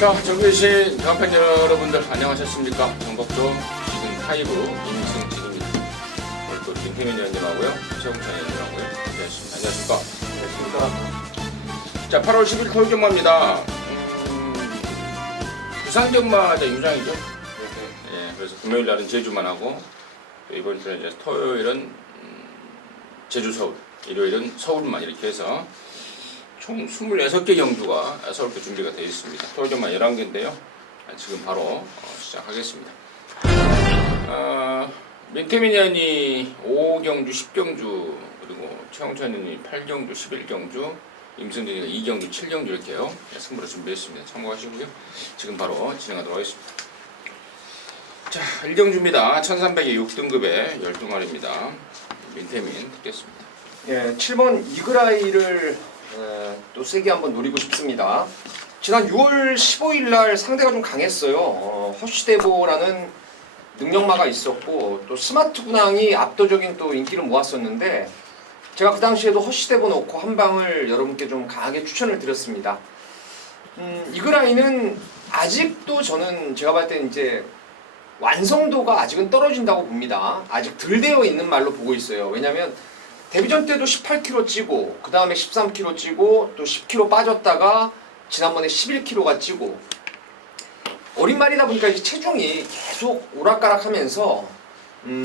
자, 저기 계신 대학팬 여러분들 안녕하셨습니까? 전국조 시즌5 임승진입니다. 오늘 또 김태민 위원님하고요, 최홍찬 위원님하고요 안녕하십니까? 안녕하십니까? 자, 8월 10일 토요일 경마입니다. 부산 경마 유장이죠. 예, 그래서 금요일 날은 제주만 하고 또 이번 주에 이제 토요일은 제주 서울, 일요일은 서울만 이렇게 해서 총 26개 경주가 서울께 준비가 되어 있습니다. 토요일만 11개인데요. 지금 바로 시작하겠습니다. 민태민 의원이 5경주, 10경주, 그리고 최홍찬 의원이 8경주, 11경주, 임승진이가 2경주, 7경주 이렇게요. 승부를 준비했습니다. 참고하시고요. 지금 바로 진행하도록 하겠습니다. 자, 1경주입니다. 1300에 6등급의 12마리입니다. 민태민 듣겠습니다. 예, 7번 이그라이를 또 세게 한번 노리고 싶습니다. 지난 6월 15일 날 상대가 좀 강했어요. 허쉬데보라는 능력마가 있었고 또 스마트 군항이 압도적인 또 인기를 모았었는데 제가 그 당시에도 허쉬데보 놓고 한 방을 여러분께 좀 강하게 추천을 드렸습니다. 이그라이는 아직도 저는 제가 봤을 때 이제 완성도가 아직은 떨어진다고 봅니다. 아직 덜 되어 있는 말로 보고 있어요. 왜냐하면 데뷔전 때도 18kg 찌고 그 다음에 13kg 찌고 또 10kg 빠졌다가 지난번에 11kg가 찌고 어린 말이다 보니까 이제 체중이 계속 오락가락하면서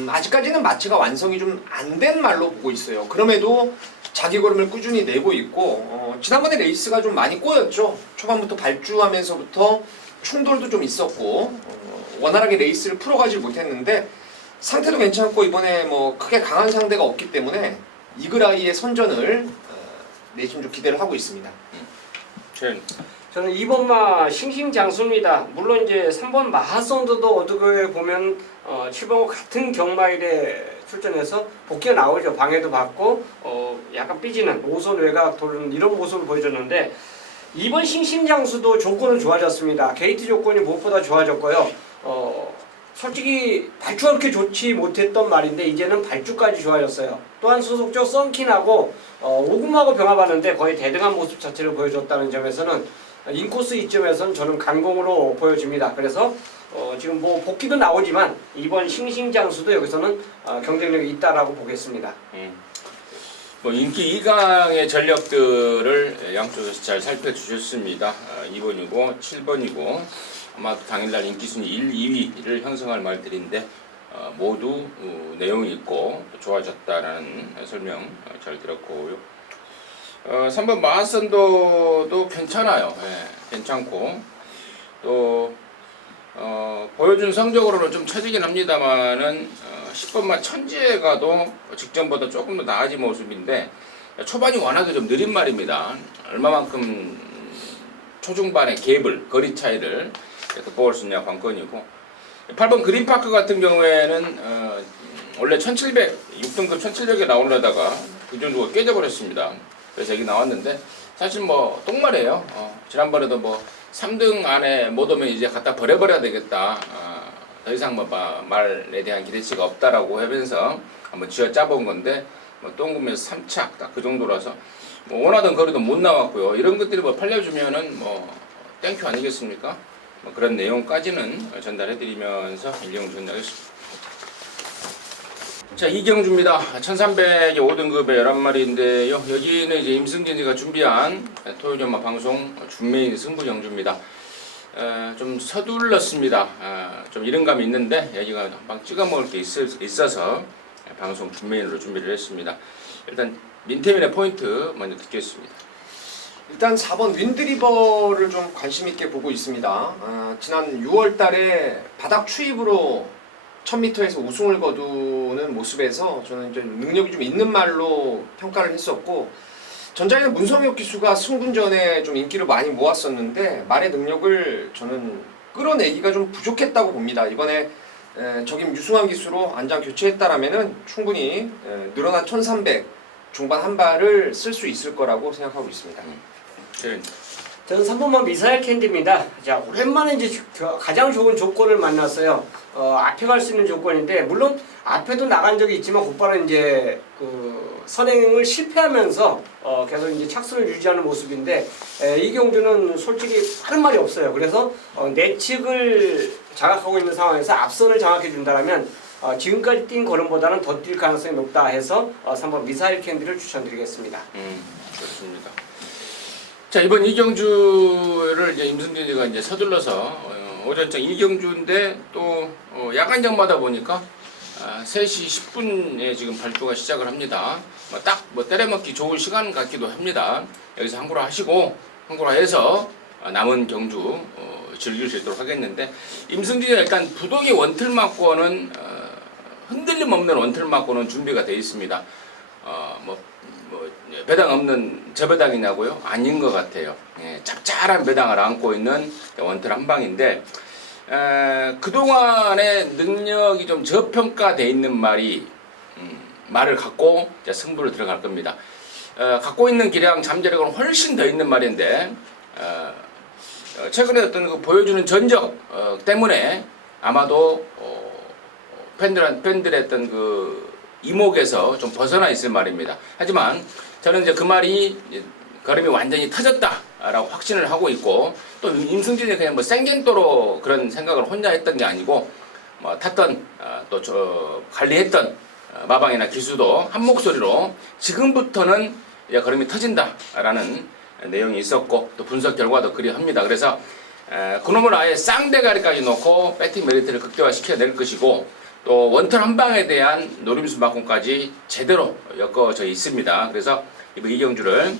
아직까지는 마체가 완성이 좀 안 된 말로 보고 있어요. 그럼에도 자기 걸음을 꾸준히 내고 있고 지난번에 레이스가 좀 많이 꼬였죠. 초반부터 발주하면서부터 충돌도 좀 있었고 원활하게 레이스를 풀어가지 못했는데 상태도 괜찮고 이번에 뭐 크게 강한 상대가 없기 때문에 이그라이의 선전을 내심 좀 기대를 하고 있습니다. 저는 2번마 싱싱장수입니다. 물론 이제 3번 마하선드도 어떻게 보면 7번과 같은 경마일에 출전해서 복귀가 나오죠. 방해도 받고 약간 삐지는 오선 외곽 돌는 이런 모습을 보여줬는데 2번 싱싱장수도 조건은 좋아졌습니다. 게이트 조건이 무엇보다 좋아졌고요. 솔직히 발주가 그렇게 좋지 못했던 말인데 이제는 발주까지 좋아졌어요. 또한 소속적 썬킨하고 오금하고 병합하는데 거의 대등한 모습 자체를 보여줬다는 점에서는 인코스 이점에서는 저는 강공으로 보여집니다. 그래서 지금 뭐 복귀도 나오지만 이번 싱싱장수도 여기서는 경쟁력이 있다라고 보겠습니다. 뭐 인기 2강의 전력들을 양쪽에서 잘 살펴주셨습니다. 2번이고 7번이고 아마 당일날 인기순위 1, 2위를 형성할 말들인데 모두 내용이 있고 좋아졌다라는 설명 잘 들었고요. 3번 마하선도도 괜찮아요. 예, 괜찮고 또 보여준 성적으로는 좀 처지긴 합니다만은 10번만 천지에 가도 직전보다 조금 더 나아진 모습인데 초반이 워낙에 좀 느린 말입니다. 얼마만큼 초중반의 갭을 거리 차이를 극복할 수 있냐 관건이고 8번 그린파크 같은 경우에는 원래 1700 6등급 1700에 나오려다가 그 정도가 깨져버렸습니다. 그래서 여기 나왔는데 사실 뭐 똥말이에요. 지난번에도 뭐 3등 안에 못 오면 이제 갖다 버려버려야 되겠다. 더 이상 뭐 말에 대한 기대치가 없다라고 하면서 한번 쥐어 짜본 건데 뭐 똥구면서 3착 딱 그 정도라서 뭐 원하던 거리도 못 나왔고요. 이런 것들이 뭐 팔려주면은 뭐 땡큐 아니겠습니까? 뭐 그런 내용까지는 전달해드리면서 1경주 전달하겠습니다. 자, 2경주입니다. 1300의 5등급의 11마리인데요. 여기는 이제 임승진이가 준비한 토요일전마 방송 준메인 승부 경주입니다. 좀 서둘렀습니다. 좀 이른감이 있는데 여기가 한방 찍어 먹을 게 있어서 방송 준메인으로 준비를 했습니다. 일단 민태민의 포인트 먼저 듣겠습니다. 일단 4번 윈드리버를 좀 관심 있게 보고 있습니다. 지난 6월 달에 바닥 추입으로 1000m에서 우승을 거두는 모습에서 저는 이제 능력이 좀 있는 말로 평가를 했었고 전자에는 문성혁 기수가 승분전에 좀 인기를 많이 모았었는데 말의 능력을 저는 끌어내기가 좀 부족했다고 봅니다. 이번에 적임 유승환 기수로 안장 교체했다라면은 충분히 늘어난 1300 중반 한 발을 쓸 수 있을 거라고 생각하고 있습니다. 저는 3번만 미사일 캔디입니다. 자, 오랜만에 이제 가장 좋은 조건을 만났어요. 앞에 갈 수 있는 조건인데, 물론 앞에도 나간 적이 있지만 곧바로 이제 그 선행을 실패하면서 계속 이제 착순을 유지하는 모습인데, 이 경주는 솔직히 하는 말이 없어요. 그래서 내측을 장악하고 있는 상황에서 앞선을 장악해 준다면 지금까지 뛴 걸음보다는 더 뛸 가능성이 높다 해서 3번 미사일 캔디를 추천드리겠습니다. 좋습니다. 자, 이번 이경주를 이제 임승진이가 이제 서둘러서 오전장 이경주인데 또 야간장마다 보니까 3시 10분에 지금 발주가 시작을 합니다. 딱 때려먹기 좋은 시간 같기도 합니다. 여기서 항구라 하시고 항구라 해서 남은 경주 즐길 수 있도록 하겠는데, 임승진이가 일단 부동의 원틀막고는 흔들림 없는 원틀막고는 준비가 되어 있습니다. 배당 없는 저배당이냐고요? 아닌 것 같아요. 예, 짭짤한 배당을 안고 있는 원틀 한방인데, 그동안의 능력이 좀 저평가되어 있는 말을 갖고 이제 승부를 들어갈 겁니다. 갖고 있는 기량 잠재력은 훨씬 더 있는 말인데, 최근에 어떤 그 보여주는 전적 때문에 아마도 팬들의 어떤 그 이목에서 좀 벗어나 있을 말입니다. 하지만 저는 이제 그 말이 걸음이 완전히 터졌다라고 확신을 하고 있고, 또 임승진이 그냥 생겐도로 그런 생각을 혼자 했던 게 아니고 탔던 또 관리했던 마방이나 기수도 한 목소리로 지금부터는 걸음이 터진다라는 내용이 있었고, 또 분석 결과도 그리합니다. 그래서 그놈을 아예 쌍대가리까지 놓고 배팅 메리트를 극대화시켜낼 것이고, 또 원턴 한 방에 대한 노림수 막공까지 제대로 엮어져 있습니다. 그래서 이번 이경주를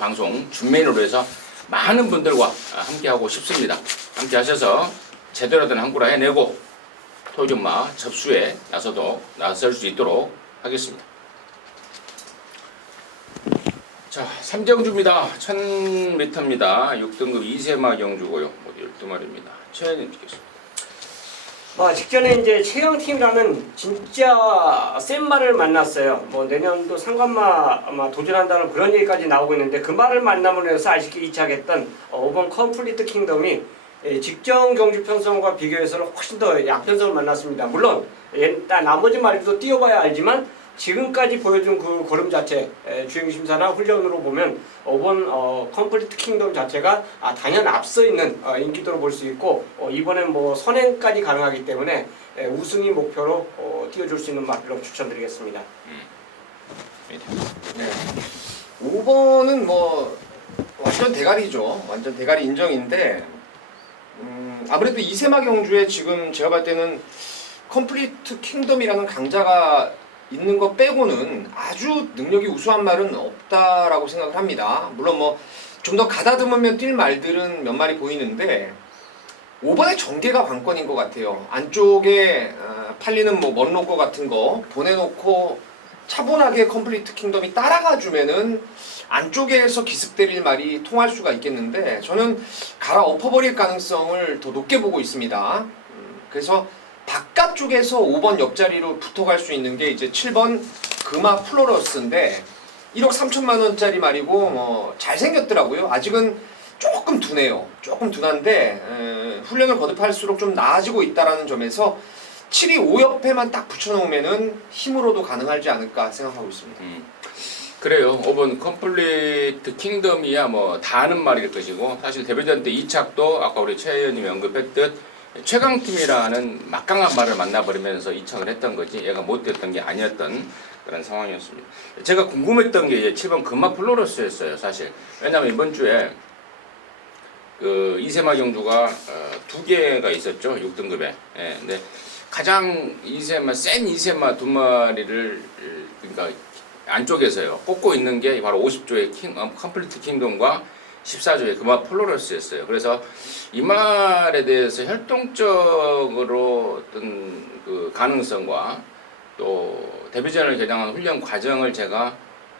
방송 준메인으로 해서 많은 분들과 함께 하고 싶습니다. 함께 하셔서 제대로 된 항구라 해내고 토요전마 접수에 나설 수 있도록 하겠습니다. 자, 3경주입니다. 1000m입니다. 6등급 2세마 경주고요. 12마리입니다. 최현님 찍겠습니다. 직전에 이제 최영팀이라는 진짜 센 말을 만났어요. 내년도 상관마 아마 도전한다는 그런 얘기까지 나오고 있는데, 그 말을 만남으로 해서 아쉽게 이착했던 5번 컴플리트 킹덤이 직전 경주 편성과 비교해서는 훨씬 더 약편성을 만났습니다. 물론 나머지 말도 뛰어봐야 알지만 지금까지 보여준 그 걸음 자체, 주행심사나 훈련으로 보면 5번 컴플리트 킹덤 자체가 당연 앞서 있는 인기도로 볼 수 있고, 이번엔 선행까지 가능하기 때문에 우승이 목표로 뛰어줄 수 있는 마필로 추천드리겠습니다. 네. 5번은 완전 대가리죠. 완전 대가리 인정인데, 아무래도 이세마 경주에 지금 제가 봤을 때는 컴플리트 킹덤이라는 강자가 있는 것 빼고는 아주 능력이 우수한 말은 없다라고 생각을 합니다. 물론 좀 더 가다듬으면 뛸 말들은 몇 마리 보이는데, 5번의 전개가 관건인 것 같아요. 안쪽에 팔리는 먼로거 같은 거 보내놓고 차분하게 컴플리트 킹덤이 따라가 주면은 안쪽에서 기습 때릴 말이 통할 수가 있겠는데, 저는 갈아엎어버릴 가능성을 더 높게 보고 있습니다. 그래서 바깥쪽에서 5번 옆자리로 붙어갈 수 있는 게 이제 7번 금화 플로러스인데, 1억 3천만 원짜리 말이고 잘생겼더라고요. 아직은 조금 둔해요. 조금 둔한데 훈련을 거듭할수록 좀 나아지고 있다라는 점에서 7이 5옆에만 딱 붙여놓으면은 힘으로도 가능하지 않을까 생각하고 있습니다. 그래요. 5번 컴플리트 킹덤이야 다 아는 말일 것이고, 사실 데뷔전 때 2착도 아까 우리 최 의원님이 언급했듯 최강팀이라는 막강한 말을 만나버리면서 이착을 했던 거지, 얘가 못됐던 게 아니었던 그런 상황이었습니다. 제가 궁금했던 게 이제 7번 금화 플로러스였어요, 사실. 왜냐면 이번 주에 그 이세마 경주가 2개가 있었죠, 6등급에. 예, 근데 가장 센 이세마 2마리를, 그러니까 안쪽에서요, 꽂고 있는 게 바로 50조의 컴플리트 킹덤과 14조의 금화 플로러스였어요. 그래서 이 말에 대해서 혈통적으로 어떤 그 가능성과 또 데뷔전을 겨냥한 훈련 과정을 제가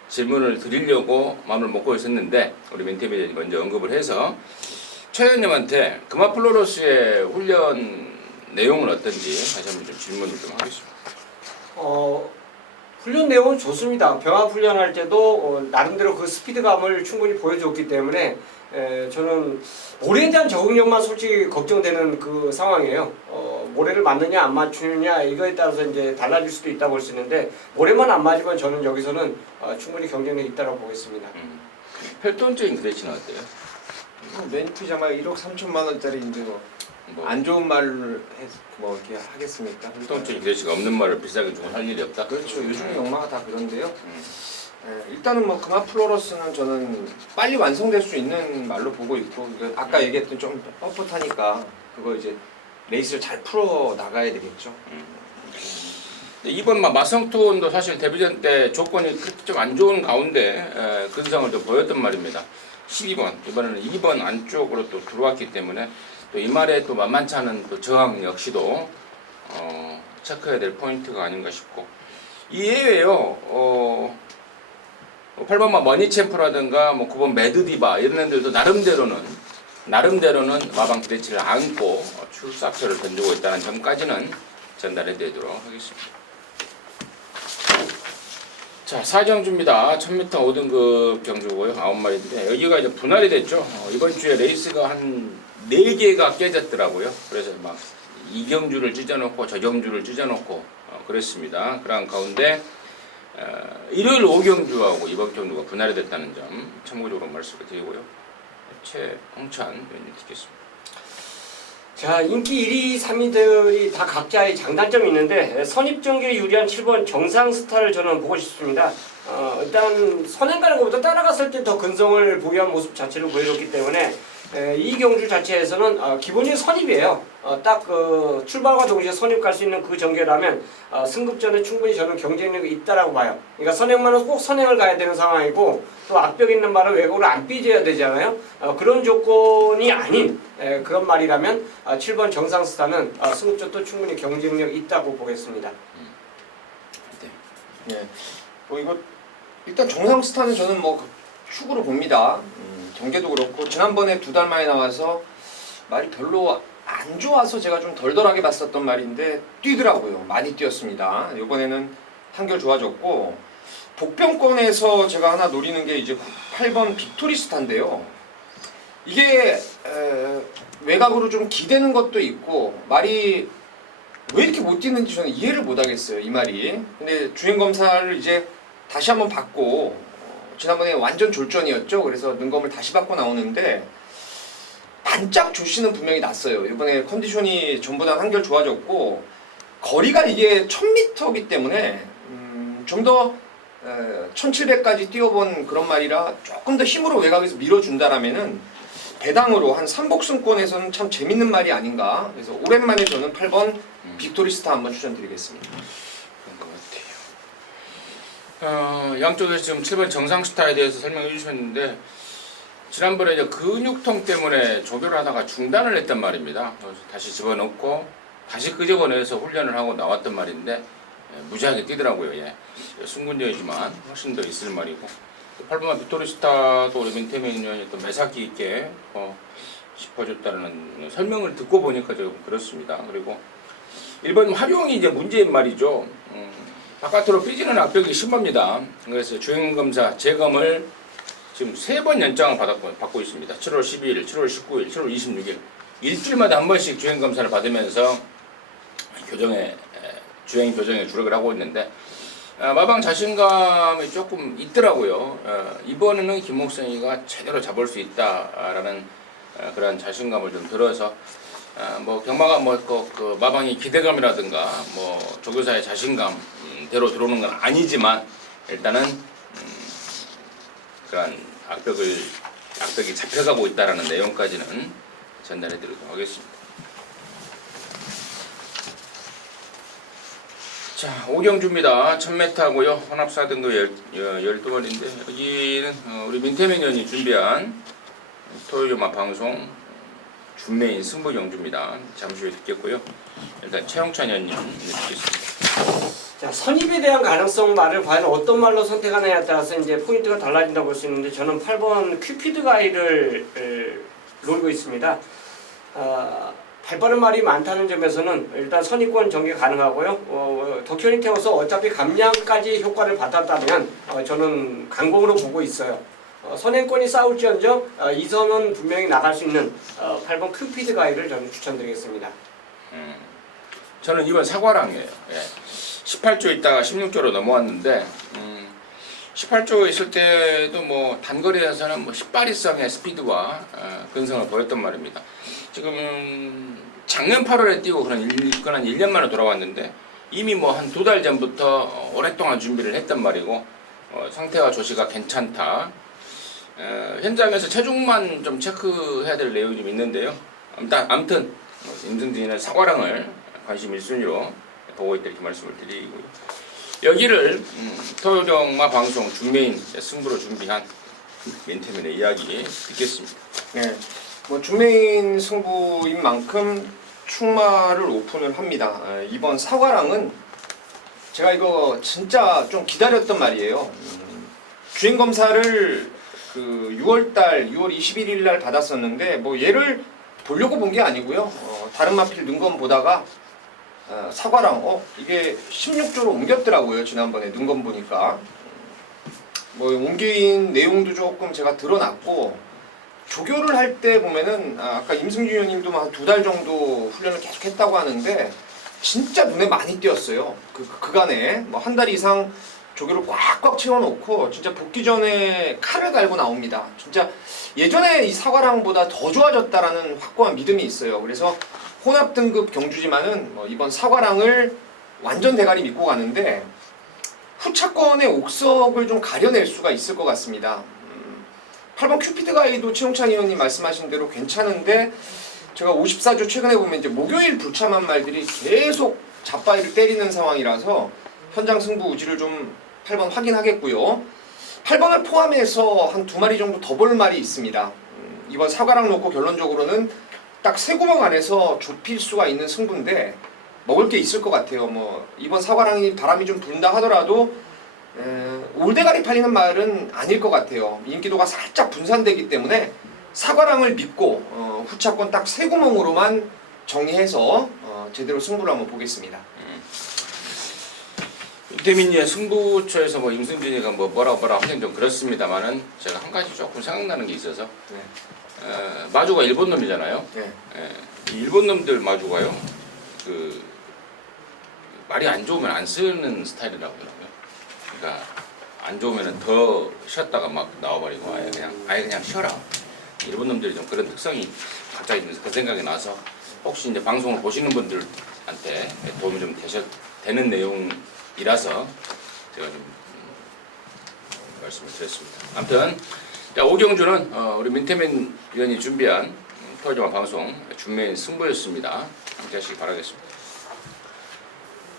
질문을 드리려고 마음을 먹고 있었는데, 우리 민태비전이 먼저 언급을 해서 최 의원님한테 금화 플로러스의 훈련 내용은 어떤지 다시 한번 좀 질문을 좀 하겠습니다. 훈련 내용은 좋습니다. 병합 훈련할 때도 나름대로 그 스피드감을 충분히 보여줬기 때문에 저는 모래에 대한 적응력만 솔직히 걱정되는 그 상황이에요. 모래를 맞느냐 안 맞추느냐 이거에 따라서 이제 달라질 수도 있다고 볼 수 있는데 모래만 안 맞으면 저는 여기서는 충분히 경쟁력이 있다고 보겠습니다. 활동적인 그레이치는 어때요? 맨피자마 1억 3천만 원짜리인데 안 좋은 말을 뭐 이렇게 하겠습니까? 활동적인 그레이치가 없는 말을 비싸게 주고 할 일이 없다. 그렇죠. 요즘 영마가 다 그런데요. 일단은 뭐 금화플로러스는 저는 빨리 완성될 수 있는 말로 보고 있고 아까 얘기했던 좀 뻣뻣하니까 그거 이제 레이스를 잘 풀어 나가야 되겠죠. 이번 마성톤도 사실 데뷔전 때 조건이 그렇게 좀 안 좋은 가운데 근성을 좀 보였단 말입니다. 12번 이번에는 2번 안쪽으로 또 들어왔기 때문에 또 이 말에 또 만만치 않은 또 저항 역시도 체크해야 될 포인트가 아닌가 싶고 이외에요. 8번 머니챔프라든가 뭐 9번 매드디바 이런 애들도 나름대로는 마방 기대치를 안고 출사표를 던지고 있다는 점까지는 전달해 드리도록 하겠습니다. 자, 4경주입니다. 1000m 5등급 경주고요. 9마리인데 여기가 이제 분할이 됐죠. 이번 주에 레이스가 한 4개가 깨졌더라고요. 그래서 막 이 경주를 찢어놓고 저 경주를 찢어놓고 그랬습니다. 그런 가운데 일요일 5경주하고 이번 경주가 분할이 됐다는 점 참고적으로 말씀을 드리고요. 최홍찬 의원님 듣겠습니다. 자, 인기 1위, 3위들이 다 각자의 장단점이 있는데 선입전개에 유리한 7번 정상스타를 저는 보고 싶습니다. 일단 선행 가는 것보다 따라갔을 때 더 근성을 부여한 모습 자체를 보여줬기 때문에 이 경주 자체에서는 기본적인 선입이에요. 딱 그 출발과 동시에 선입 갈 수 있는 그 전개라면 승급전에 충분히 저는 경쟁력이 있다라고 봐요. 그러니까 선행만은 꼭 선행을 가야 되는 상황이고 또 앞벽 있는 말은 외곽으로 안 삐져야 되잖아요. 그런 조건이 아닌 그런 말이라면 7번 정상스타는 승급전도 충분히 경쟁력이 있다고 보겠습니다. 네. 이거 일단 정상스타는 저는 뭐 축으로 봅니다. 경계도 그렇고 지난번에 2달 만에 나와서 말이 별로 안 좋아서 제가 좀 덜덜하게 봤었던 말인데 뛰더라고요. 많이 뛰었습니다. 이번에는 한결 좋아졌고 복병권에서 제가 하나 노리는 게 이제 8번 빅토리스타인데요. 이게 외곽으로 좀 기대는 것도 있고 말이 왜 이렇게 못 뛰는지 저는 이해를 못 하겠어요. 이 말이. 근데 주행 검사를 이제 다시 한번 받고 지난번에 완전 졸전이었죠. 그래서 능검을 다시 받고 나오는데 반짝 조시는 분명히 났어요. 이번에 컨디션이 전부 다 한결 좋아졌고 거리가 이게 1000m이기 때문에 좀 더 1700까지 뛰어본 그런 말이라 조금 더 힘으로 외곽에서 밀어준다라면은 배당으로 한 3복승권에서는 참 재밌는 말이 아닌가. 그래서 오랜만에 저는 8번 빅토리스타 한번 추천드리겠습니다. 그런 것 같아요. 양쪽에서 지금 7번 정상스타에 대해서 설명해 주셨는데 지난번에 이제 근육통 때문에 조교를 하다가 중단을 했단 말입니다. 다시 집어넣고 다시 끄집어내서 훈련을 하고 나왔단 말인데 무지하게 뛰더라고요. 순군적이지만 훨씬 더 있을 말이고 8번만 빅토리스타도 우리 민태민이 또 매사기 있게 짚어줬다는 설명을 듣고 보니까 좀 그렇습니다. 그리고 1번 활용이 이제 문제인 말이죠. 바깥으로 삐지는 압력이 심합니다. 그래서 주행검사 재검을 지금 3번 연장을 받고 있습니다. 7월 12일, 7월 19일, 7월 26일 일주일마다 한 번씩 주행검사를 받으면서 주행 교정에 주력을 하고 있는데 마방 자신감이 조금 있더라고요. 이번에는 김목성이가 제대로 잡을 수 있다라는 그런 자신감을 좀 들어서 뭐 경마가 그 마방이 기대감이라든가 뭐 조교사의 자신감대로 들어오는 건 아니지만 일단은 그런 악덕이 잡혀가고 있다라는 내용까지는 전달해드리도록 하겠습니다. 자, 5경주입니다. 1000m고요. 혼합 4등급 12마리인데 여기는 우리 민태민 의원이 준비한 토요일마 방송 준메인 승부 경주입니다. 잠시 후에 듣겠고요. 일단 최홍찬 의원님 듣겠습니다. 자, 선입에 대한 가능성 말을 과연 어떤 말로 선택하느냐에 따라서 이제 포인트가 달라진다고 볼 수 있는데 저는 8번 큐피드 가이를 노리고 있습니다. 발빠른 말이 많다는 점에서는 일단 선입권 전개 가능하고요. 덕현이 태워서 어차피 감량까지 효과를 받았다면 저는 강공으로 보고 있어요. 선행권이 싸울지언정 2선은 분명히 나갈 수 있는 8번 큐피드 가이를 저는 추천드리겠습니다. 저는 이번 사과랑이에요. 예. 18조 있다가 16조로 넘어왔는데 18조 있을 때도 뭐 단거리에서는 뭐 10마리성의 스피드와 근성을 보였단 말입니다. 지금 작년 8월에 뛰고 그건 한 1년 만에 돌아왔는데 이미 뭐 한 2달 전부터 오랫동안 준비를 했단 말이고 상태와 조시가 괜찮다. 현장에서 체중만 좀 체크해야 될 내용이 좀 있는데요. 아무튼 임승진의 사과랑을 관심 1순위로 보고 있다 이렇게 말씀을 드리고요. 여기를 토요정마 방송 준메인 승부로 준비한 민태민의 이야기 듣겠습니다. 네, 뭐 중메인 승부인 만큼 충마를 오픈을 합니다. 이번 사과랑은 제가 이거 진짜 좀 기다렸던 말이에요. 주행 검사를 그 6월 21일 날 받았었는데 뭐 얘를 보려고 본 게 아니고요. 다른 마필 능검 보다가 사과랑 이게 16조로 옮겼더라고요. 지난번에 능검 보니까 뭐 옮긴 내용도 조금 제가 드러났고 조교를 할 때 보면은 아까 임승준 의원님도 한 2달 정도 훈련을 계속 했다고 하는데 진짜 눈에 많이 띄었어요. 그간에 뭐 한 달 이상 조교를 꽉꽉 채워놓고 진짜 복귀 전에 칼을 갈고 나옵니다. 진짜 예전에 이 사과랑보다 더 좋아졌다라는 확고한 믿음이 있어요. 그래서 혼합 등급 경주지만은 이번 사과랑을 완전 대가리 믿고 가는데 후차권의 옥석을 좀 가려낼 수가 있을 것 같습니다. 8번 큐피드 가이도 최용찬 의원님 말씀하신 대로 괜찮은데 제가 54조 최근에 보면 이제 목요일 불참한 말들이 계속 잡바이를 때리는 상황이라서 현장 승부 우지를 좀 8번 확인하겠고요. 8번을 포함해서 한 2마리 정도 더 볼 말이 있습니다. 이번 사과랑 놓고 결론적으로는 딱 3구멍 안에서 좁힐 수가 있는 승부인데 먹을 게 있을 것 같아요. 뭐 이번 사과랑이 바람이 좀 분다 하더라도 올대가리 팔리는 말은 아닐 것 같아요. 인기도가 살짝 분산되기 때문에 사과랑을 믿고 후차권 딱 3구멍으로만 정리해서 제대로 승부를 한번 보겠습니다. 이태민의 승부처에서 뭐 임승진이가 뭐라고 하긴 좀 그렇습니다만은 제가 한 가지 조금 생각나는 게 있어서 마주가 일본 놈이잖아요. 네. 일본 놈들 마주가요. 그 말이 안 좋으면 안 쓰는 스타일이라고 그러더라고요. 그러니까 안 좋으면은 더 쉬었다가 막 나와버리고 아예 그냥 쉬어라. 일본 놈들이 좀 그런 특성이 갑자기 그 생각이 나서 혹시 이제 방송을 보시는 분들한테 도움이 좀 되는 내용이라서 제가 좀 말씀을 드렸습니다. 아무튼 오경주는 우리 민태민 위원이 준비한 토요일마 방송 준메인 승부였습니다. 함께 하시기 바라겠습니다.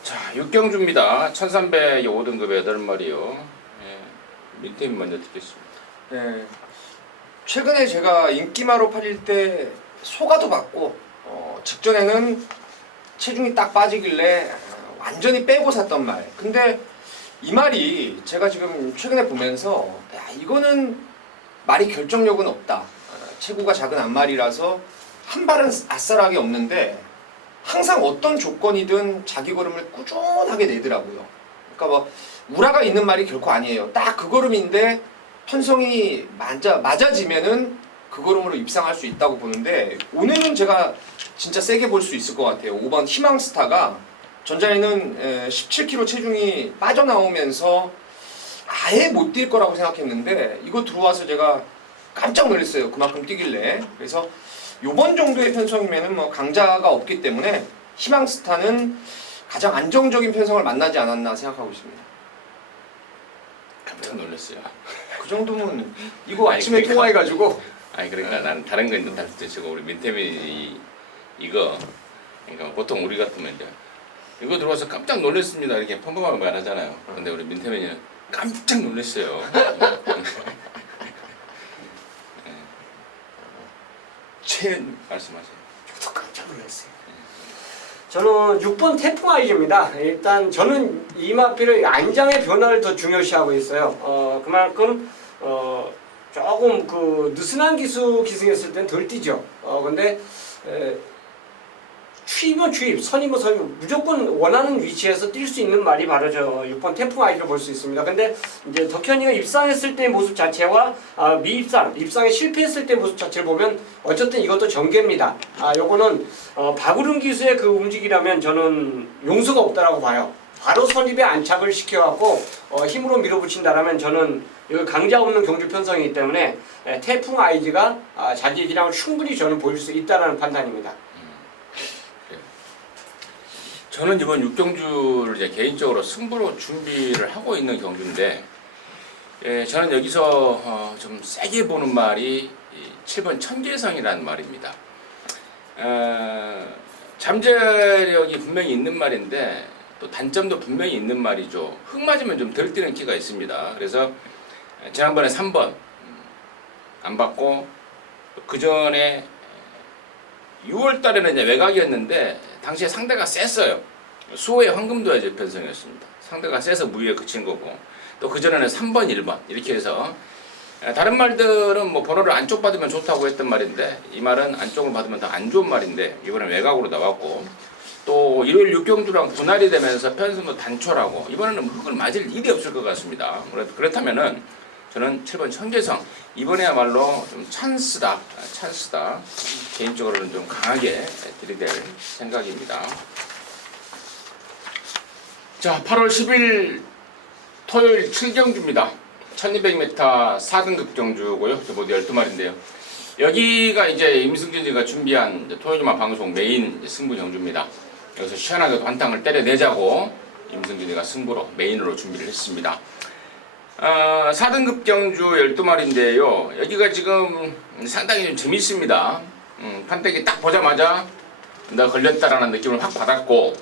자, 6경주입니다. 1305등급의 8마리요. 민태민 먼저 듣겠습니다. 네. 최근에 제가 인기마로 팔릴 때 소가도 받고 직전에는 체중이 딱 빠지길래 완전히 빼고 샀던 말. 근데 이 말이 제가 지금 최근에 보면서 이거는 말이 결정력은 없다. 체구가 작은 앞말이라서 한 발은 아싸라게 없는데 항상 어떤 조건이든 자기 걸음을 꾸준하게 내더라고요. 그러니까 뭐 우라가 있는 말이 결코 아니에요. 딱 그 걸음인데 편성이 맞아지면은 그 걸음으로 입상할 수 있다고 보는데 오늘은 제가 진짜 세게 볼 수 있을 것 같아요. 5번 희망스타가 전자에는 17kg 체중이 빠져나오면서 아예 못 뛸 거라고 생각했는데 이거 들어와서 제가 깜짝 놀랐어요. 그만큼 뛰길래. 그래서 요번 정도의 편성이면은 뭐 강자가 없기 때문에 희망스타는 가장 안정적인 편성을 만나지 않았나 생각하고 있습니다. 깜짝 놀랐어요. 그 정도면 이거 아침에 그러니까, 통화해가지고 그러니까 나는 다른 거 있는데 지금 우리 민태민이 이거 그러니까 보통 우리 같으면 이제 이거 들어와서 깜짝 놀랐습니다 이렇게 평범하게 말하잖아요. 근데 우리 민태민이는 깜짝 놀랐어요. 최 말씀하세요. 저도 깜짝 놀랐어요. 저는 6번 태풍 아이즈입니다. 일단 저는 이 마필의 안장의 변화를 더 중요시하고 있어요. 그만큼 조금 그 느슨한 기수 기승했을 땐 덜 뛰죠. 근데 추이면 추입, 선이면 선입, 무조건 원하는 위치에서 뛸 수 있는 말이 바로 저 6번 태풍 아이를 볼 수 있습니다. 근데 이제 덕현이가 입상했을 때의 모습 자체와 입상에 실패했을 때 모습 자체를 보면 어쨌든 이것도 전개입니다. 요거는 박우름 기수의 그 움직이라면 저는 용서가 없다라고 봐요. 바로 선입에 안착을 시켜갖고 힘으로 밀어붙인다라면 저는 이거 강자 없는 경주 편성이기 때문에 태풍 아이즈가 자기의 기량을 충분히 저는 보일 수 있다라는 판단입니다. 저는 이번 6경주를 이제 개인적으로 승부로 준비를 하고 있는 경주인데, 저는 여기서 좀 세게 보는 말이 7번 천계성이라는 말입니다. 잠재력이 분명히 있는 말인데 또 단점도 분명히 있는 말이죠. 흙 맞으면 좀 덜 뛰는 키가 있습니다. 그래서 지난번에 3번 안 받고, 그 전에 6월 달에는 이제 외곽이었는데 당시에 상대가 셌어요. 수호의 황금도의 편성이었습니다. 상대가 세서 무위에 그친 거고, 또 그전에는 3번, 1번 이렇게 해서, 다른 말들은 뭐 번호를 안쪽 받으면 좋다고 했던 말인데 이 말은 안쪽을 받으면 더 안 좋은 말인데 이번엔 외곽으로 나왔고, 또 일요일 6경주랑 분할이 되면서 편성도 단촐하고 이번에는 흙을 맞을 일이 없을 것 같습니다. 그렇다면은 저는 7번 천계성 이번에야말로 좀 찬스다. 개인적으로는 좀 강하게 들이댈 생각입니다. 자, 8월 10일 토요일 7경주입니다. 1200m 4등급 경주고요. 모두 12마리인데요. 여기가 이제 임승진이가 준비한 토요일마 방송 메인 승부 경주입니다. 여기서 시원하게 한탕을 때려내자고 임승진이가 승부로 메인으로 준비를 했습니다. 4등급 경주 12마리인데요. 여기가 지금 상당히 좀 재밌습니다. 판때기 딱 보자마자 나 걸렸다라는 느낌을 확 받았고,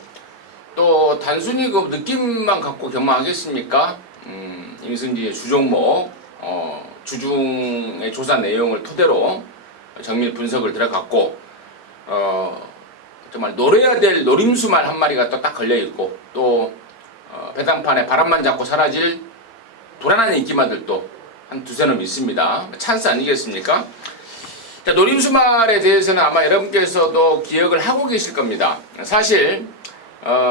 또 단순히 그 느낌만 갖고 경마하겠습니까? 임승진의 주종목, 주중의 조사 내용을 토대로 정밀 분석을 들어갔고, 정말 노려야 될 노림수말 한 마리가 또 딱 걸려있고, 또 배당판에 바람만 잡고 사라질 불안한 인기마들도 한 두세 놈 있습니다. 찬스 아니겠습니까? 자, 노림수말에 대해서는 아마 여러분께서도 기억을 하고 계실 겁니다. 사실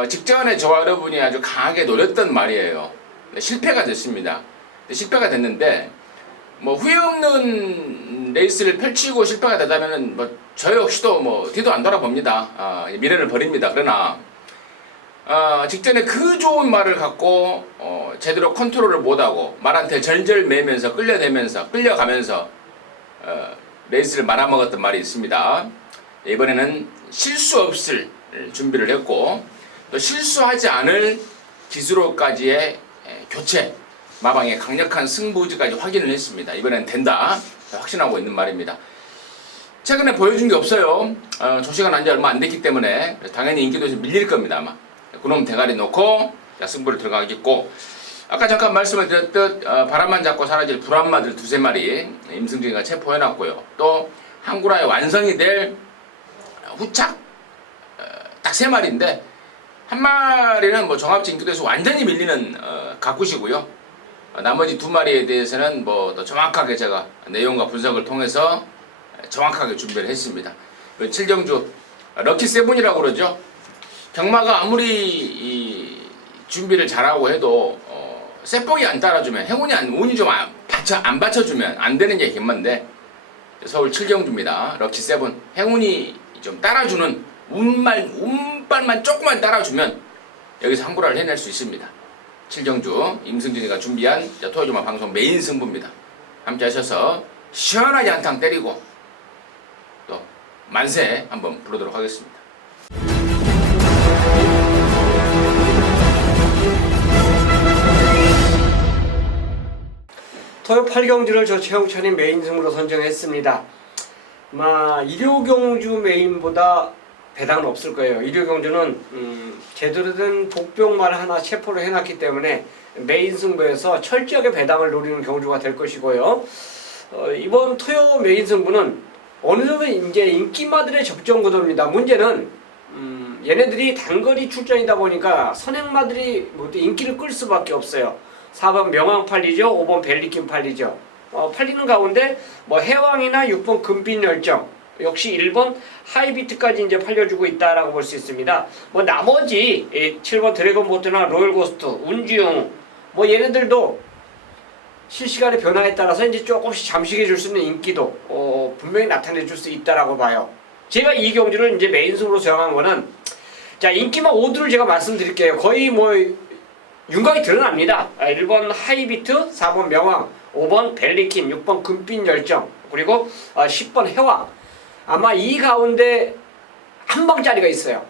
직전에 저와 여러분이 아주 강하게 노렸던 말이에요. 실패가 됐습니다. 실패가 됐는데 뭐 후회 없는 레이스를 펼치고 실패가 되다면은 뭐 저 역시도 뭐 뒤도 안 돌아봅니다. 미련을 버립니다. 그러나 직전에 그 좋은 말을 갖고 제대로 컨트롤을 못하고 말한테 절절매면서 끌려가면서 레이스를 말아먹었던 말이 있습니다. 이번에는 실수 없을 준비를 했고, 또 실수하지 않을 기술로까지의 교체, 마방의 강력한 승부지까지 확인을 했습니다. 이번엔 된다 확신하고 있는 말입니다. 최근에 보여준 게 없어요. 조시가 난 지 얼마 안 됐기 때문에 당연히 인기도 좀 밀릴 겁니다. 아마 그놈 대가리 놓고 승부를 들어가겠고, 아까 잠깐 말씀을 드렸듯 바람만 잡고 사라질 불안마들 두세 마리 임승진이가 체포해놨고요. 또 한구라의 완성이 될 후착 딱 세 마리인데, 한 마리는 뭐 종합지 인기도에서 완전히 밀리는 가꾸시고요. 나머지 두 마리에 대해서는 뭐 더 정확하게 제가 내용과 분석을 통해서 정확하게 준비를 했습니다. 7경주 럭키 세븐이라고 그러죠. 경마가 아무리 준비를 잘하고 해도 세뽕이 안 따라주면, 행운이 운이 좀 안 받쳐주면 안 되는 게 경마인데, 서울 7경주입니다. 럭키 세븐 행운이 좀 따라주는 운빨만 조금만 따라주면 여기서 한구라를 해낼 수 있습니다. 7경주 임승진이가 준비한 토요일마 방송 메인 승부입니다. 함께 하셔서 시원하게 한탕 때리고 또 만세 한번 부르도록 하겠습니다. 토요 8경주를 저 최영천이 메인 승부로 선정했습니다. 일요경주 메인보다 배당은 없을 거예요. 일요경주는 제대로 된 복병만 하나 체포를 해놨기 때문에 메인 승부에서 철저하게 배당을 노리는 경주가 될 것이고요. 이번 토요 메인 승부는 어느 정도 이제 인기마들의 접전 구도입니다. 문제는 얘네들이 단거리 출전이다 보니까 선행마들이 인기를 끌 수밖에 없어요. 4번 명왕 팔리죠. 5번 벨리킨 팔리죠. 팔리는 가운데 뭐 해왕이나 6번 금빛 열정, 역시 1번 하이비트까지 이제 팔려주고 있다라고 볼 수 있습니다. 뭐 나머지 7번 드래곤보트나 로열고스트, 운지용 뭐 얘네들도 실시간의 변화에 따라서 이제 조금씩 잠식해 줄 수 있는 인기도 분명히 나타내 줄 수 있다라고 봐요. 제가 이 경주를 이제 메인승으로 정한 거는 자 인기만 5두를 제가 말씀드릴게요. 거의 뭐 윤곽이 드러납니다. 1번 하이비트, 4번 명왕, 5번 벨리킨, 6번 금빛 열정, 그리고 10번 해왕. 아마 이 가운데 한 방짜리가 있어요.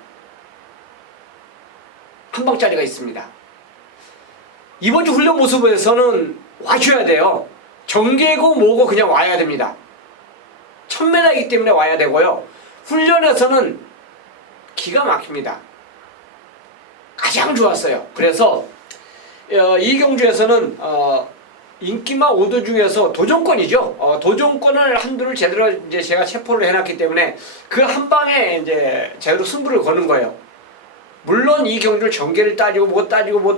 한 방짜리가 있습니다. 이번 주 훈련 모습에서는 와줘야 돼요. 정계고 뭐고 그냥 와야 됩니다. 1000m이기 때문에 와야 되고요. 훈련에서는 기가 막힙니다. 가장 좋았어요. 그래서 이 경주에서는 인기마 5도 중에서 도전권이죠. 도전권을 한두를 제대로 이제 제가 체포를 해놨기 때문에 그 한 방에 이제 제대로 승부를 거는 거예요. 물론 이 경주를 전개를 따지고 못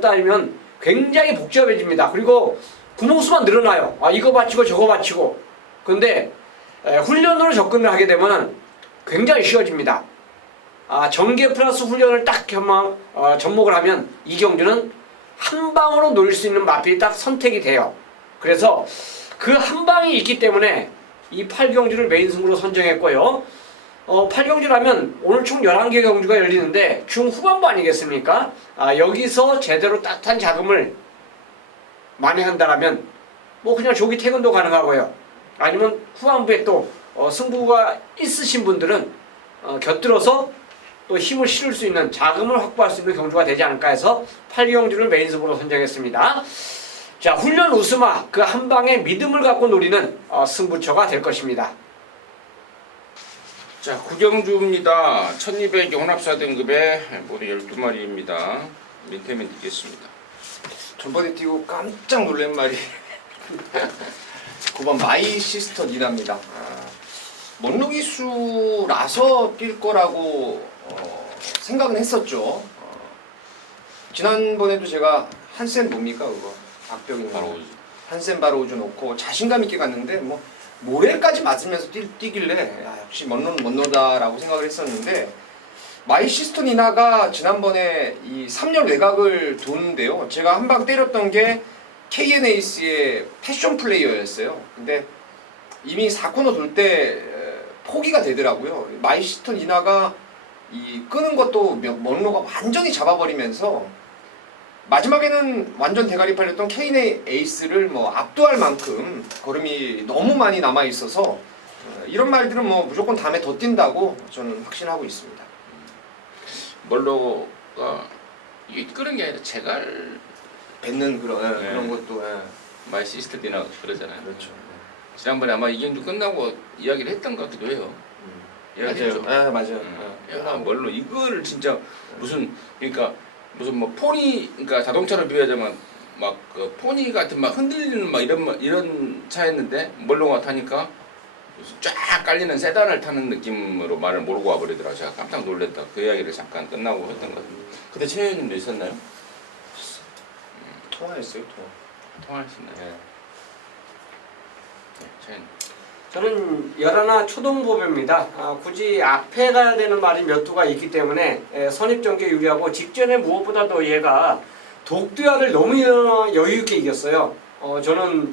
따지면 굉장히 복잡해집니다. 그리고 구멍수만 늘어나요. 이거 바치고 저거 바치고. 근데 훈련으로 접근을 하게 되면 굉장히 쉬워집니다. 전개 플러스 훈련을 딱 접목을 하면 이 경주는 한 방으로 노릴 수 있는 마필이 딱 선택이 돼요. 그래서 그 한 방이 있기 때문에 이 8경주를 메인 승부로 선정했고요. 8경주라면 오늘 총 11개 경주가 열리는데 중후반부 아니겠습니까? 여기서 제대로 따뜻한 자금을 만회한다라면 뭐 그냥 조기 퇴근도 가능하고요. 아니면 후반부에 또 승부가 있으신 분들은 곁들어서 또 힘을 실을 수 있는 자금을 확보할 수 있는 경주가 되지 않을까 해서 8경주를 메인 승부로 선정했습니다. 자, 훈련 우스마 그 한 방에 믿음을 갖고 노리는 승부처가 될 것입니다. 자, 구경주입니다. 1200 혼합사 등급의 모두 12마리입니다. 민태민 듣겠습니다. 전번에 뛰고 깜짝 놀란 말이 9번 마이 시스터 니나입니다. 먼루기수라서 뛸 거라고 생각은 했었죠. 지난번에도 제가 한센 뭡니까 그거 박병인 바로 한센 바로우즈 놓고 자신감 있게 갔는데 뭐 모래까지 맞으면서 뛰길래 역시 먼노다라고 생각을 했었는데 마이 시스터 니나가 지난번에 이 3열 외곽을 도는데요. 제가 한 방 때렸던 게 KN 에이스의 패션 플레이어였어요. 근데 이미 4코너 돌 때 포기가 되더라고요. 마이 시스터 니나가 이 끄는 것도 먼로가 완전히 잡아버리면서 마지막에는 완전 대가리 팔렸던 KN 에이스를 뭐 압도할 만큼 걸음이 너무 많이 남아 있어서 이런 말들은 뭐 무조건 다음에 더 뛴다고 저는 확신하고 있습니다. 멀로가 이게 끄는 게 아니라 제갈 뱉는 그런 네. 그런 것도 마이 시스터디나 그러잖아요. 그렇죠. 지난번에 아마 이 경주 끝나고 이야기를 했던 것 같기도 해요. 이야기했죠. 맞아요. 맞아요. 야, 멀로 이거를 진짜 무슨 그러니까 무슨 뭐 포니 그러니까 자동차로 비유하자면 막 그 포니 같은 막 흔들리는 막 이런 차였는데 멀로가 타니까 쫙 깔리는 세단을 타는 느낌으로 말을 몰고 와버리더라. 제가 깜짝 놀랐다. 그 이야기를 잠깐 끝나고 했던 것 같은데. 근데 최현님도 있었나요? 통화했어요. 통화하셨나요? 네. 네, 최현. 저는 열하나 초동보배입니다. 굳이 앞에 가야 되는 말이 몇 두가 있기 때문에 선입전개 유리하고 직전에 무엇보다도 얘가 독두야를 너무 여유 있게 이겼어요. 저는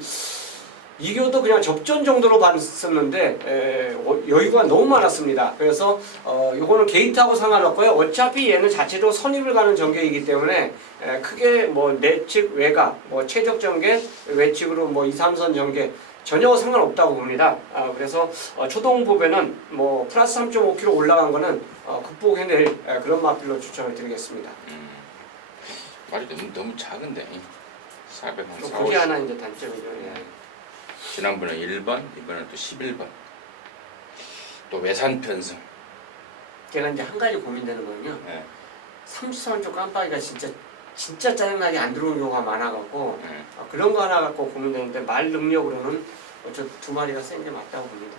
이겨도 그냥 접전 정도로 봤었는데 여유가 너무 많았습니다. 그래서 요거는 게이트하고 상관없고요. 어차피 얘는 자체로 선입을 가는 전개이기 때문에 크게 뭐 내측 외곽, 뭐 최적 전개, 외측으로 뭐 2, 3선 전개 전혀 상관없다고 봅니다. 그래서 초동보배는 뭐 플러스 3.5kg 올라간 거는 극복해낼 그런 마필로 추천을 드리겠습니다. 말이 너무 작은데 400만 또 4, 그게 50. 하나 이제 단점이죠. 지난번에 1번, 이번에 또 11번. 또 외산 편승. 제가 이제 한 가지 고민되는 거는요. 네. 33쪽 깜빡이가 진짜 짜증나게 안 들어오는 경우가 많아갖고 네. 그런 거 하나 갖고 고민되는데 말 능력으로는 저 두 마리가 센 게 맞다고 봅니다.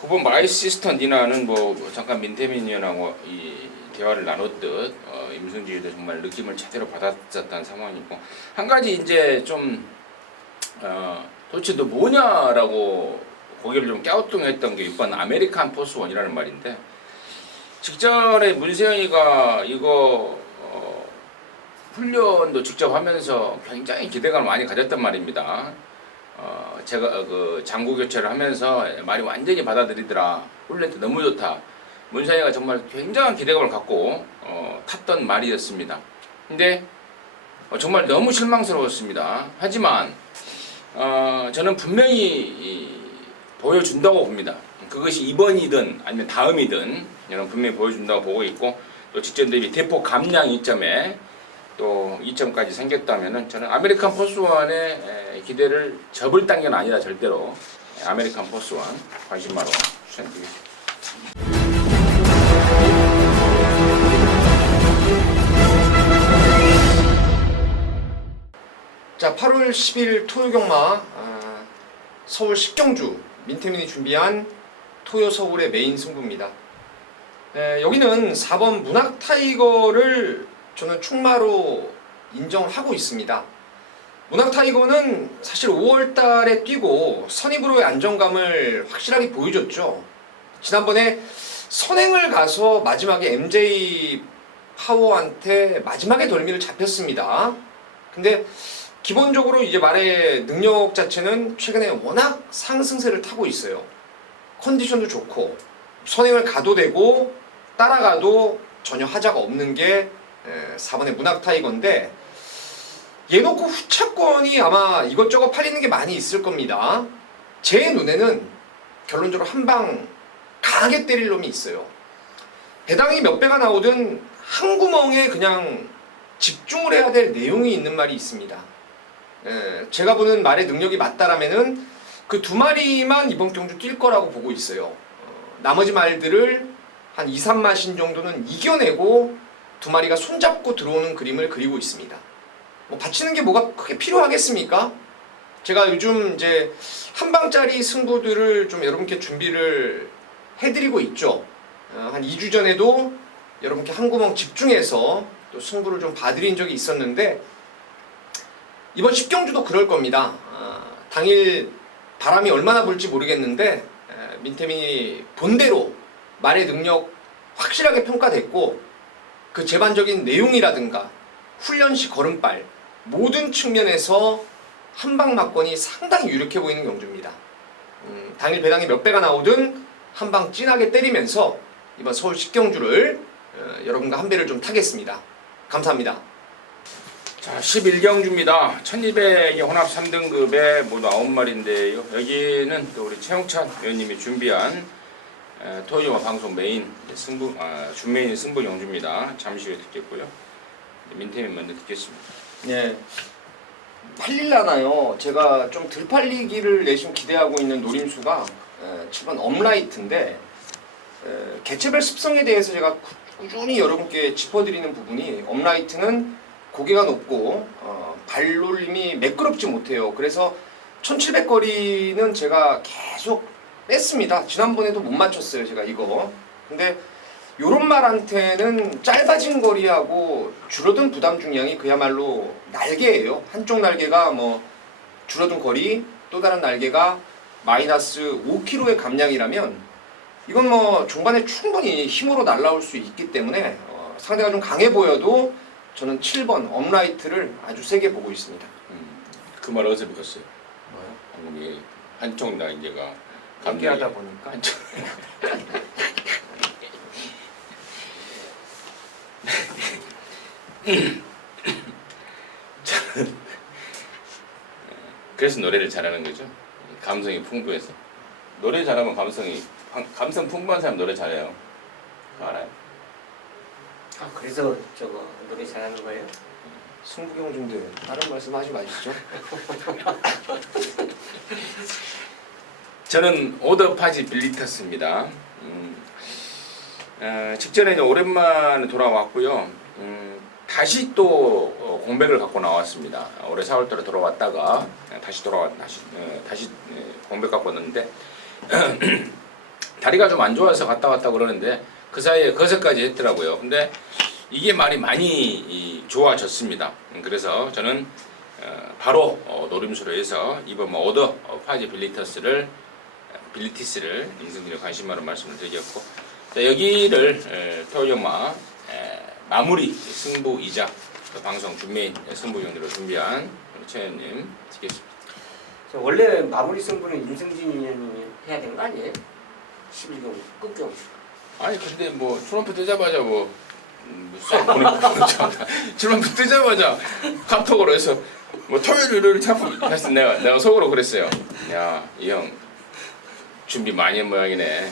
9번 마이 시스터 니나는 뭐 잠깐 민태민 의원하고 이 대화를 나눴듯 임승지도 정말 느낌을 제대로 받았었던 상황이고 한 가지 이제 좀 도대체 너 뭐냐라고 고개를 좀 갸우뚱했던 게 6번 아메리칸 포스원이라는 말인데 직전에 문세영이가 이거 훈련도 직접 하면서 굉장히 기대감을 많이 가졌단 말입니다. 제가 그 장구 교체를 하면서 말이 완전히 받아들이더라. 훈련 때 너무 좋다. 문세영이가 정말 굉장한 기대감을 갖고 탔던 말이었습니다. 근데 정말 너무 실망스러웠습니다. 하지만 저는 분명히 보여준다고 봅니다. 그것이 이번이든 아니면 다음이든 저는 분명히 보여준다고 보고 있고 또 직전 대비 대폭 감량 이점에 또 이점까지 생겼다면은 저는 아메리칸 포스원의 기대를 접을 단계는 아니다. 절대로 아메리칸 포스원 관심마로 추천드리겠습니다. 자, 8월 10일 토요경마 서울 10경주 민태민이 준비한 토요 서울의 메인 승부입니다. 여기는 4번 문학 타이거를 저는 충마로 인정하고 있습니다. 문학 타이거는 사실 5월 달에 뛰고 선입으로의 안정감을 확실하게 보여줬죠. 지난번에 선행을 가서 마지막에 MJ 파워한테 마지막에 덜미를 잡혔습니다. 근데 기본적으로 이제 말의 능력 자체는 최근에 워낙 상승세를 타고 있어요. 컨디션도 좋고 선행을 가도 되고 따라가도 전혀 하자가 없는 게 4번의 문학 타이거인데 얘 놓고 후차권이 아마 이것저것 팔리는 게 많이 있을 겁니다. 제 눈에는 결론적으로 한 방 강하게 때릴 놈이 있어요. 배당이 몇 배가 나오든 한 구멍에 그냥 집중을 해야 될 내용이 있는 말이 있습니다. 제가 보는 말의 능력이 맞다라면은 그 두 마리만 이번 경주 뛸 거라고 보고 있어요. 나머지 말들을 한 2, 3마신 정도는 이겨내고 두 마리가 손잡고 들어오는 그림을 그리고 있습니다. 뭐 바치는 게 뭐가 크게 필요하겠습니까? 제가 요즘 이제 한 방짜리 승부들을 좀 여러분께 준비를 해드리고 있죠. 한 2주 전에도 여러분께 한 구멍 집중해서 또 승부를 좀 봐드린 적이 있었는데 이번 10경주도 그럴 겁니다. 당일 바람이 얼마나 불지 모르겠는데 민태민이 본대로 말의 능력 확실하게 평가됐고 그 제반적인 내용이라든가 훈련 시 걸음발 모든 측면에서 한방 막건이 상당히 유력해 보이는 경주입니다. 당일 배당이 몇 배가 나오든 한방 진하게 때리면서 이번 서울 10경주를 여러분과 한 배를 좀 타겠습니다. 감사합니다. 자, 11경주입니다. 1200의 혼합 3등급에 모두 9마리인데요. 여기는 또 우리 최용찬 위원님이 준비한 토요일마 방송 메인 승부, 준메인 승부 경주입니다. 잠시 후에 듣겠고요. 민태민 먼저 듣겠습니다. 네. 팔릴라나요? 제가 좀 덜 팔리기를 내심 기대하고 있는 노림수가 7번 업라이트인데 개체별 습성에 대해서 제가 꾸준히 여러분께 짚어드리는 부분이 업라이트는 고개가 높고 발놀림이 매끄럽지 못해요. 그래서 1700거리는 제가 계속 뺐습니다. 지난번에도 못 맞췄어요. 제가 이거. 근데 요런 말한테는 짧아진 거리하고 줄어든 부담 중량이 그야말로 날개예요. 한쪽 날개가 뭐 줄어든 거리, 또 다른 날개가 마이너스 5kg의 감량이라면 이건 뭐 종반에 충분히 힘으로 날아올 수 있기 때문에 상대가 좀 강해 보여도 저는 7번 업라이트를 아주 세게 보고 있습니다. 그 말 어디서 배웠어요? 방금 이 한쪽 날개가 감기하다 보니까 한쪽 그래서 노래를 잘하는 거죠. 감성이 풍부해서. 노래 잘하면 감성 풍부한 사람 노래 잘해요. 그거 알아요? 아, 그래서 저거 노래 잘하는 거예요? 승부경주인데 다른 말씀 하지 마시죠. 저는 오더파지 빌리터스입니다. 직전에 이제 오랜만에 돌아왔고요. 다시 또 공백을 갖고 나왔습니다. 올해 4월달에 돌아왔다가 다시 공백 갖고 왔는데 다리가 좀 안 좋아서 갔다 왔다 그러는데 그 사이에 거세까지 했더라고요. 근데 이게 말이 많이 좋아졌습니다. 그래서 저는 바로 노림수로 해서 이번 오더 파지 빌리터스를 빌리티스를 인승진의 관심마로 말씀을 드렸고, 자, 여기를 토요일마 마무리 승부이자 방송 준메인 승부 경기로 준비한 우리 최 의원님 듣겠습니다. 원래 마무리 승부는 임승진 의원이 해야 되는 거 아니에요? 11경 끝경. 아니 근데 뭐 트럼프 뜨자마자 싹 보내고 트럼프 뜨자마자 카톡으로 해서 뭐 토요일 일요일 자꾸 그래서 내가 속으로 그랬어요. 야, 이 형 준비 많이 한 모양이네.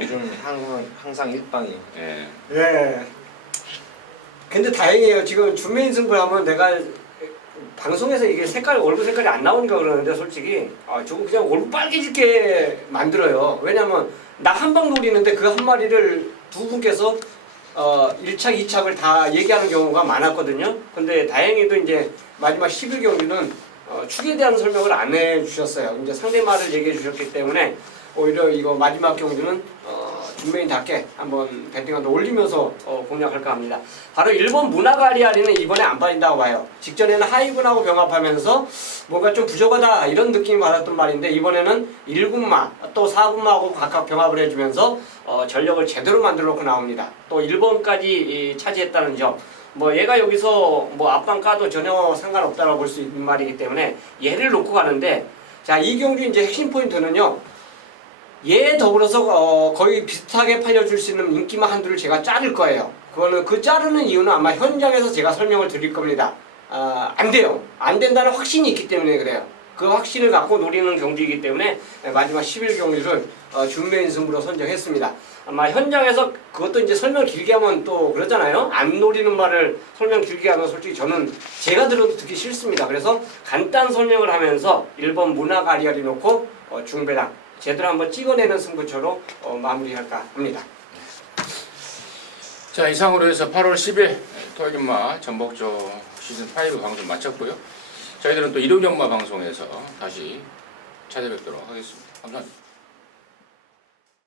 요즘 항상 일방이. 예. 예. 근데 다행이에요. 지금 준메인 승부를 하면 내가 방송에서 이게 얼굴 색깔이 안 나오니까 그러는데 솔직히 저거 그냥 얼굴 빨개지게 만들어요. 왜냐면 나 한 방 노리는데 그 한 마리를 두 분께서 1착, 2착을 다 얘기하는 경우가 많았거든요. 근데 다행히도 이제 마지막 11경기는 축에 대한 설명을 안 해주셨어요. 이제 상대말을 얘기해 주셨기 때문에 오히려 이거 마지막 경기는 준메인답게 한번 배팅한번 올리면서 공략할까 합니다. 바로 일본 문화가리아리는 이번에 안 빠진다고 봐요. 직전에는 하이군하고 병합하면서 뭔가 좀 부족하다 이런 느낌이 받았던 말인데 이번에는 1군마 또 4군마하고 각각 병합을 해주면서 전력을 제대로 만들어 놓고 나옵니다. 또 일본까지 차지했다는 점. 뭐 얘가 여기서 뭐 앞방 까도 전혀 상관없다고 볼 수 있는 말이기 때문에 얘를 놓고 가는데, 자, 이 경기 이제 핵심 포인트는요. 얘 더불어서 거의 비슷하게 팔려줄 수 있는 인기마 한두를 제가 자를 거예요. 그거는 그 자르는 이유는 아마 현장에서 제가 설명을 드릴 겁니다. 안 돼요. 안 된다는 확신이 있기 때문에 그래요. 그 확신을 갖고 노리는 경기이기 때문에 마지막 11경기를 준메인 승부로 선정했습니다. 아마 현장에서 그것도 이제 설명 길게 하면 또 그러잖아요. 안 노리는 말을 설명 길게 하면 솔직히 저는 제가 들어도 듣기 싫습니다. 그래서 간단 설명을 하면서 1번 문화가리아리 놓고 중배당 제대로 한번 찍어내는 승부처로 마무리할까 합니다. 자, 이상으로 해서 8월 10일 토요일마 전복조 시즌5 방송 마쳤고요. 저희들은 또 일요일연마 방송에서 다시 찾아뵙도록 하겠습니다. 감사합니다.